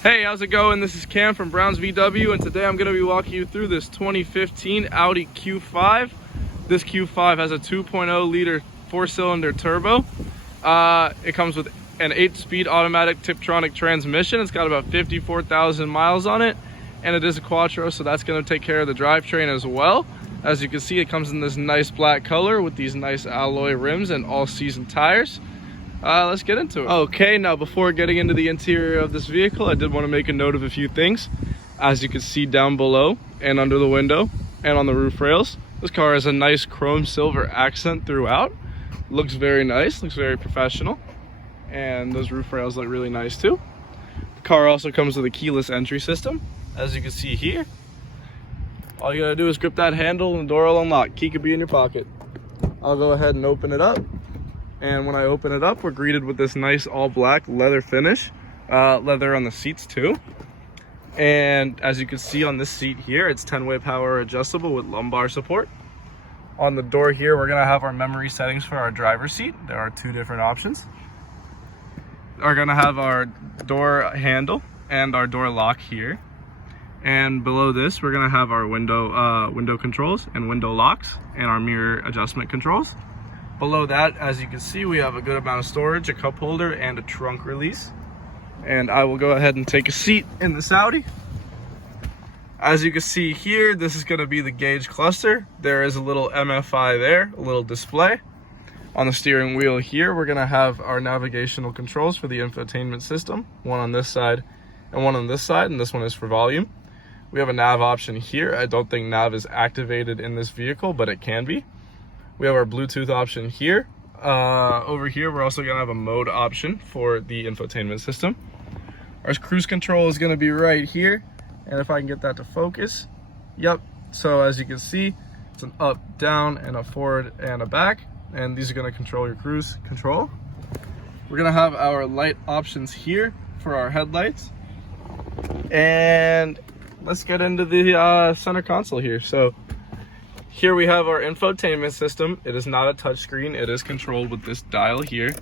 Hey, how's it going? This is Cam from Browns VW, and today I'm going to be walking you through this 2015 Audi Q5. This Q5 has a 2.0 liter 4-cylinder turbo. It comes with an 8-speed automatic Tiptronic transmission. It's got about 54,000 miles on it, and it is a Quattro, so that's going to take care of the drivetrain as well. As you can see, it comes in this nice black color with these nice alloy rims and all-season tires. Let's get into it. Okay, now before getting into the interior of this vehicle, I did want to make a note of a few things. As you can see down below and under the window and on the roof rails, this car has a nice chrome silver accent throughout. Looks very nice, looks very professional, and those roof rails look really nice too. The car also comes with a keyless entry system, as you can see here. All you gotta do is grip that handle and the door will unlock. Key could be in your pocket. I'll go ahead and open it up. And when I open it up, we're greeted with this nice all black leather finish, leather on the seats too. And as you can see on this seat here, it's 10-way power adjustable with lumbar support. On the door here, we're gonna have our memory settings for our driver's seat. There are 2 different options. We're gonna have our door handle and our door lock here. And below this, we're gonna have our window controls and window locks and our mirror adjustment controls. Below that, as you can see, we have a good amount of storage, a cup holder, and a trunk release. And I will go ahead and take a seat in this Audi. As you can see here, this is going to be the gauge cluster. There is a little MFI there, a little display. On the steering wheel here, we're going to have our navigational controls for the infotainment system. One on this side and one on this side, and this one is for volume. We have a nav option here. I don't think nav is activated in this vehicle, but it can be. We have our Bluetooth option here. Over here, we're also gonna have a mode option for the infotainment system. Our cruise control is gonna be right here. And if I can get that to focus, yep. So as you can see, it's an up, down, and a forward and a back. And these are gonna control your cruise control. We're gonna have our light options here for our headlights. And let's get into the center console here. So here we have our infotainment system. It is not a touchscreen. It is controlled with this dial here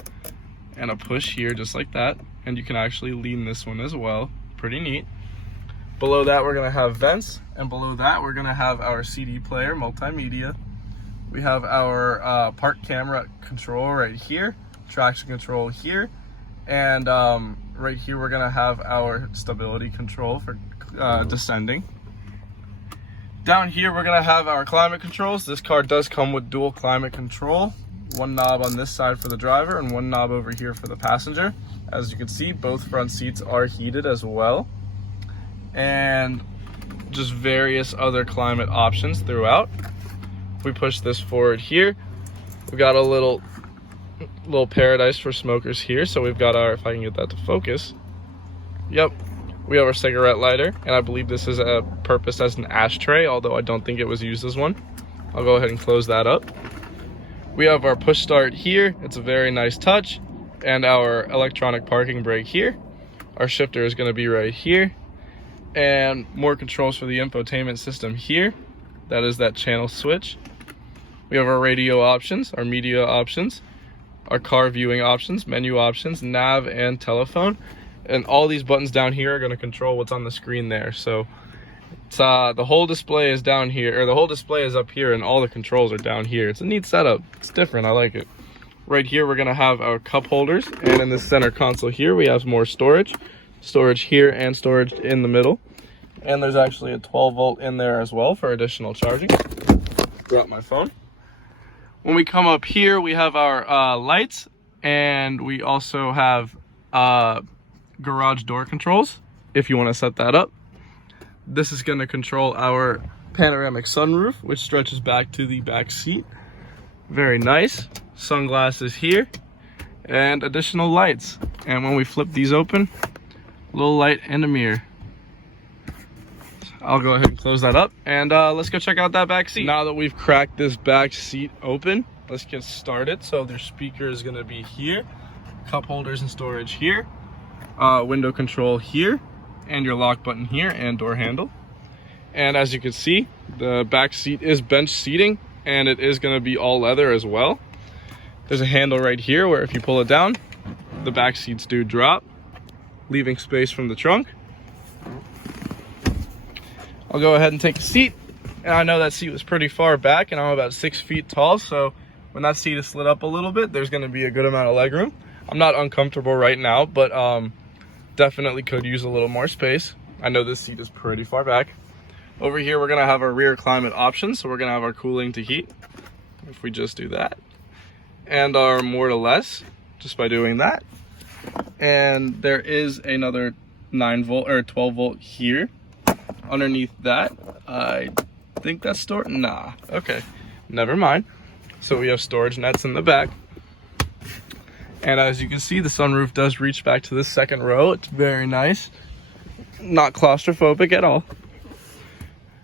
and a push here, just like that. And you can actually lean this one as well. Pretty neat. Below that, we're gonna have vents. And below that, we're gonna have our CD player, multimedia. We have our park camera control right here, traction control here. And right here, we're gonna have our stability control for descending. Down here, we're gonna have our climate controls. This car does come with dual climate control. One knob on this side for the driver and one knob over here for the passenger. As you can see, both front seats are heated as well. And just various other climate options throughout. If we push this forward here, we've got a little paradise for smokers here. So we've got our, if I can get that to focus. Yep. We have our cigarette lighter, and I believe this is a purpose as an ashtray, although I don't think it was used as one. I'll go ahead and close that up. We have our push start here. It's a very nice touch. And our electronic parking brake here. Our shifter is going to be right here. And more controls for the infotainment system here. That is that channel switch. We have our radio options, our media options, our car viewing options, menu options, nav, and telephone. And all these buttons down here are going to control what's on the screen there. So it's the whole display is down here, or the whole display is up here, and all the controls are down here. It's a neat setup. It's different. I like it. Right here, we're going to have our cup holders, and in the center console here, we have more storage here, and storage in the middle. And there's actually a 12-volt in there as well for additional charging. Drop my phone. When we come up here, we have our lights, and we also have garage door controls if you want to set that up. This is going to control our panoramic sunroof, which stretches back to the back seat. Very nice. Sunglasses here and additional lights. And when we flip these open, a little light and a mirror. I'll go ahead and close that up, and let's go check out that back seat. Now that we've cracked this back seat open, let's get started. So their speaker is going to be here, cup holders and storage here, window control here, and your lock button here, and door handle. And as you can see, the back seat is bench seating, and it is going to be all leather as well. There's a handle right here where if you pull it down, the back seats do drop, leaving space from the trunk. I'll go ahead and take a seat. And I know that seat was pretty far back, and I'm about 6 feet tall, so when that seat is slid up a little bit, there's gonna be a good amount of leg room. I'm not uncomfortable right now, but definitely could use a little more space. I know this seat is pretty far back. Over here, we're gonna have our rear climate options, so we're gonna have our cooling to heat, if we just do that, and our more to less, just by doing that. And there is another 9 volt or 12 volt here. Underneath that, I think that's storage. Nah, okay, never mind. So we have storage nets in the back. And as you can see, the sunroof does reach back to this second row. It's very nice. Not claustrophobic at all.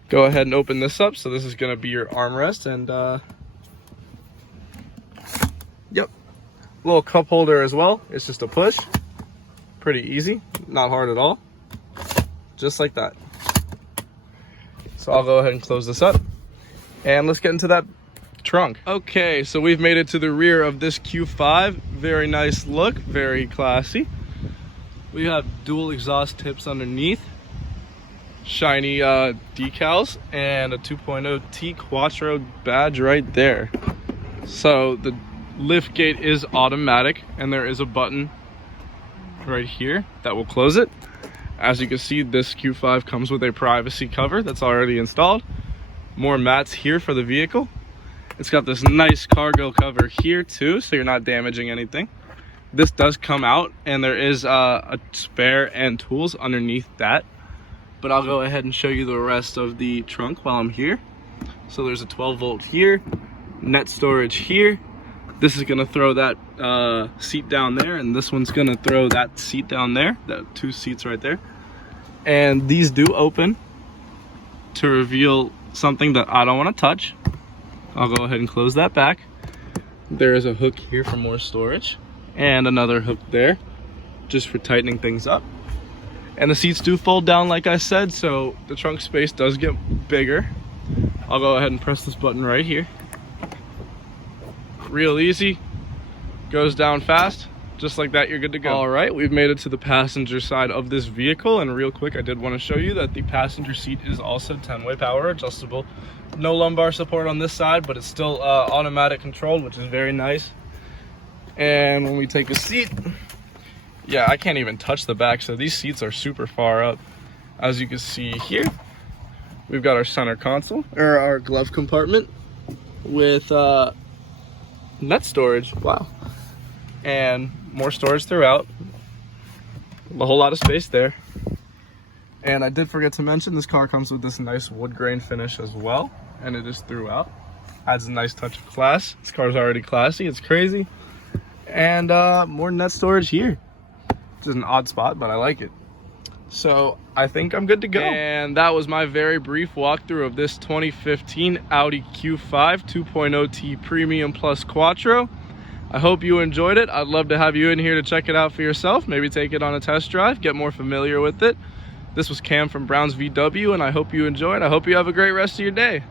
Go ahead and open this up. So this is gonna be your armrest, and yep, little cup holder as well. It's just a push. Pretty easy, not hard at all. Just like that. So I'll go ahead and close this up, and let's get into that trunk. Okay, so we've made it to the rear of this Q5. Very nice look, very classy. We have dual exhaust tips underneath, shiny decals, and a 2.0T Quattro badge right there. So the lift gate is automatic, and there is a button right here that will close it. As you can see, this Q5 comes with a privacy cover that's already installed. More mats here for the vehicle. It's got this nice cargo cover here too, so you're not damaging anything. This does come out, and there is a spare and tools underneath that. But I'll go ahead and show you the rest of the trunk while I'm here. So there's a 12 volt here, net storage here. This is gonna throw that seat down there, and this one's gonna throw that seat down there, that 2 seats right there. And these do open to reveal something that I don't wanna touch. I'll go ahead and close that back. There is a hook here for more storage, and another hook there, just for tightening things up. And the seats do fold down like I said, so the trunk space does get bigger. I'll go ahead and press this button right here. Real easy, goes down fast, just like that, you're good to go. All right, we've made it to the passenger side of this vehicle, and real quick, I did want to show you that the passenger seat is also 10-way power adjustable. No lumbar support on this side, but it's still automatic controlled, which is very nice. And when we take a seat, yeah, I can't even touch the back, so these seats are super far up. As you can see here, we've got our center console, or our glove compartment with net storage, wow, and more storage throughout. A whole lot of space there. And I did forget to mention, this car comes with this nice wood grain finish as well, and it is throughout. Adds a nice touch of class. This car is already classy, it's crazy. And more net storage here. Which is an odd spot, but I like it. So I think I'm good to go. And that was my very brief walkthrough of this 2015 Audi Q5 2.0T Premium Plus Quattro. I hope you enjoyed it. I'd love to have you in here to check it out for yourself. Maybe take it on a test drive, get more familiar with it. This was Cam from Browns VW, and I hope you enjoyed. I hope you have a great rest of your day.